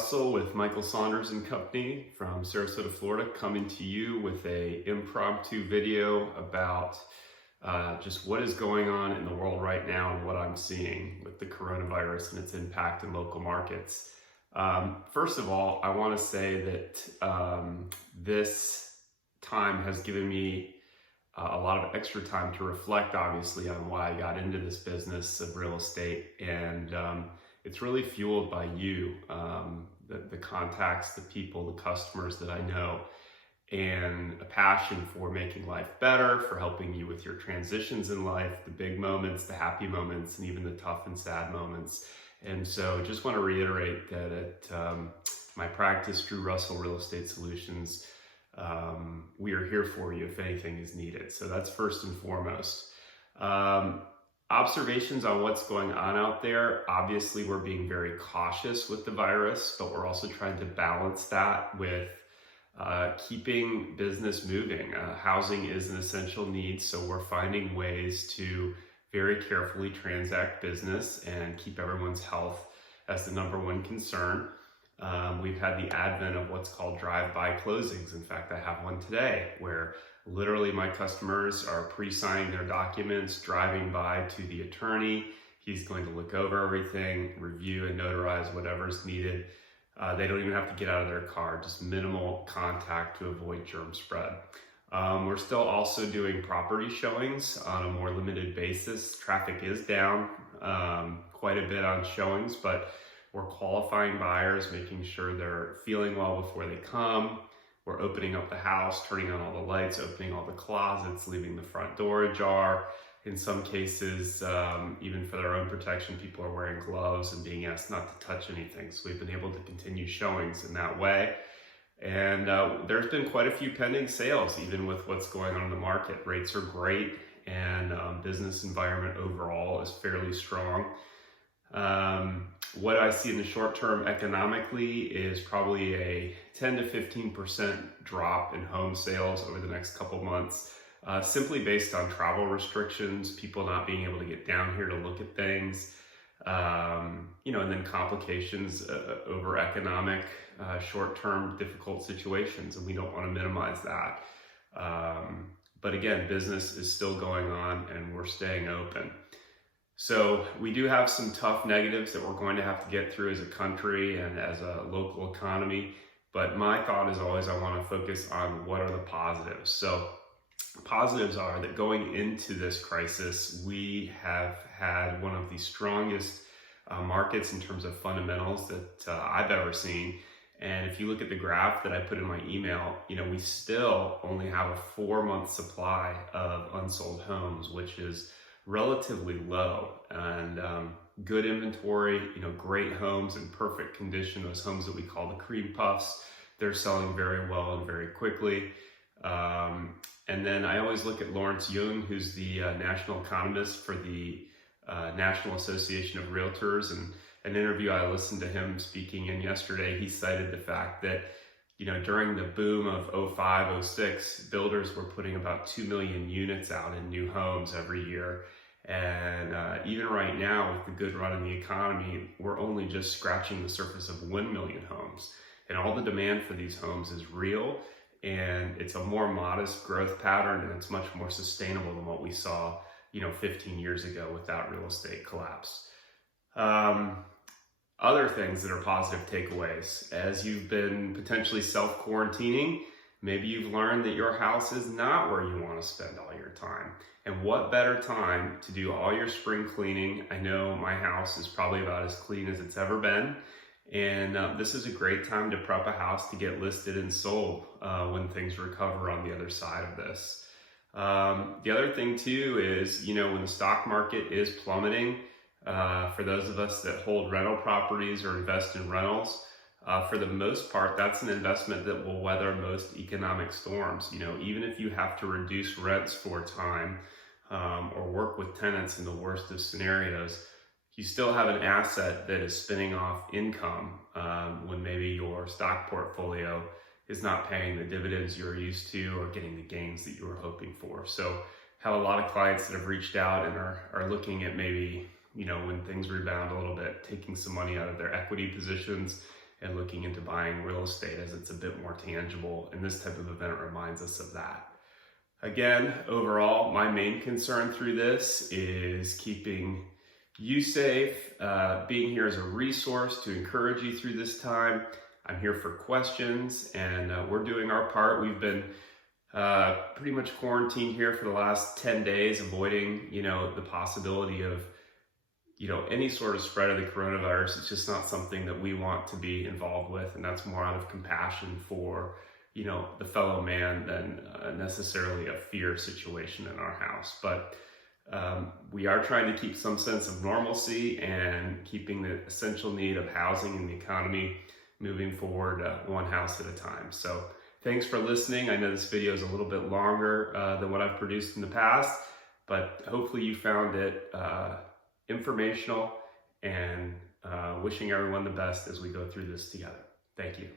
Russell with Michael Saunders and Company from Sarasota, Florida, coming to you with a impromptu video about just what is going on in the world right now and what I'm seeing with the coronavirus and its impact in local markets. First of all, I want to say that this time has given me a lot of extra time to reflect, obviously, on why I got into this business of real estate, and it's really fueled by you, the contacts, the people, the customers that I know, and a passion for making life better, for helping you with your transitions in life, the big moments, the happy moments, and even the tough and sad moments. And so just want to reiterate that at my practice, Drew Russell Real Estate Solutions, we are here for you if anything is needed. So that's first and foremost. Observations on what's going on out there. Obviously, we're being very cautious with the virus, but we're also trying to balance that with keeping business moving. Housing is an essential need, so we're finding ways to very carefully transact business and keep everyone's health as the number one concern. We've had the advent of what's called drive-by closings. In fact, I have one today where literally my customers are pre-signing their documents, driving by to the attorney. He's going to look over everything, review and notarize whatever's needed. They don't even have to get out of their car, just minimal contact to avoid germ spread. We're still also doing property showings on a more limited basis. Traffic is down quite a bit on showings, but we're qualifying buyers, making sure they're feeling well before they come. We're opening up the house, turning on all the lights, opening all the closets, leaving the front door ajar. In some cases, even for their own protection, people are wearing gloves and being asked not to touch anything. So we've been able to continue showings in that way. And there's been quite a few pending sales, even with what's going on in the market. Rates are great, and business environment overall is fairly strong. What I see in the short term economically is probably a 10 to 15% drop in home sales over the next couple months, simply based on travel restrictions, people not being able to get down here to look at things, and then complications over economic, short-term difficult situations, and we don't want to minimize that. But again, business is still going on and we're staying open. So we do have some tough negatives that we're going to have to get through as a country and as a local economy. But my thought is always I want to focus on what are the positives. So positives are that going into this crisis, we have had one of the strongest markets in terms of fundamentals that I've ever seen. And if you look at the graph that I put in my email, we still only have a 4-month supply of unsold homes, which is relatively low, and good inventory, great homes in perfect condition, those homes that we call the cream puffs, they're selling very well and very quickly. And then I always look at Lawrence Yun, who's the national economist for the National Association of Realtors, and an interview I listened to him speaking in yesterday, he cited the fact that during the boom of 05, 06, builders were putting about 2 million units out in new homes every year. And even right now, with the good run in the economy, we're only just scratching the surface of 1 million homes. And all the demand for these homes is real, and it's a more modest growth pattern, and it's much more sustainable than what we saw, 15 years ago with that real estate collapse. Other things that are positive takeaways, as you've been potentially self-quarantining, maybe you've learned that your house is not where you want to spend all your time. And what better time to do all your spring cleaning? I know my house is probably about as clean as it's ever been. And this is a great time to prep a house to get listed and sold when things recover on the other side of this. The other thing too is, when the stock market is plummeting, for those of us that hold rental properties or invest in rentals, for the most part, that's an investment that will weather most economic storms. Even if you have to reduce rents for a time or work with tenants in the worst of scenarios, you still have an asset that is spinning off income when maybe your stock portfolio is not paying the dividends you're used to or getting the gains that you were hoping for. So have a lot of clients that have reached out and are looking at maybe, when things rebound a little bit, taking some money out of their equity positions and looking into buying real estate, as it's a bit more tangible. And this type of event reminds us of that. Again, overall, my main concern through this is keeping you safe, being here as a resource to encourage you through this time. I'm here for questions, and we're doing our part. We've been pretty much quarantined here for the last 10 days, avoiding, the possibility of, any sort of spread of the coronavirus. It's just not something that we want to be involved with, and that's more out of compassion for, the fellow man than necessarily a fear situation in our house. But we are trying to keep some sense of normalcy and keeping the essential need of housing and the economy moving forward one house at a time. So thanks for listening. I know this video is a little bit longer than what I've produced in the past, but hopefully you found it informational, and wishing everyone the best as we go through this together. Thank you.